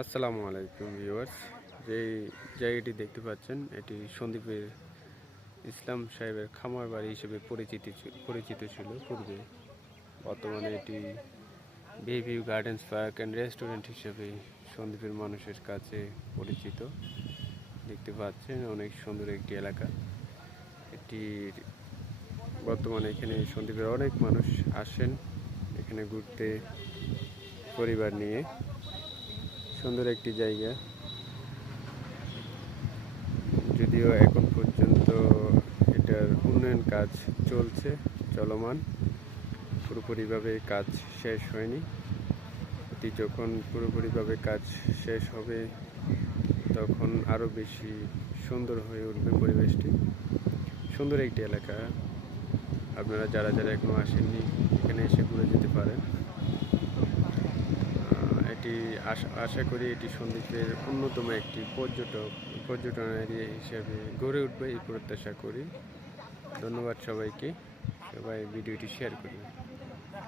আসসালামু আলাইকুম ভিউয়ার্স। যেই জায়গাটি দেখতে পাচ্ছেন, এটি সন্দীপের ইসলাম সাহেবের খামার বাড়ি হিসেবে পরিচিত পরিচিত ছিল পূর্বে। বর্তমানে এটি view gardens park and restaurant হিসেবে সন্দীপের মানুষের কাছে পরিচিত। দেখতে পাচ্ছেন, অনেক সুন্দর একটি এলাকা। এটির বর্তমানে এখানে সন্দীপের অনেক মানুষ আসেন, এখানে ঘুরতে, পরিবার নিয়ে। সুন্দর একটি জায়গা। যদিও এখন পর্যন্ত এটার উন্নয়ন কাজ চলছে, চলমান। পুরোপুরিভাবে কাজ শেষ হয়নি। এটি যখন পুরোপুরিভাবে কাজ শেষ হবে, তখন আরও বেশি সুন্দর হয়ে উঠবে পরিবেশটি। সুন্দর একটি এলাকা। আপনারা যারা যারা এখনও আসেননি এটি আশা আশা করি এটি সন্দ্বীপের অন্যতম একটি পর্যটক পর্যটন এরিয়া হিসেবে গড়ে উঠবে এই প্রত্যাশা করি। ধন্যবাদ সবাইকে। সবাই ভিডিওটি শেয়ার করবেন।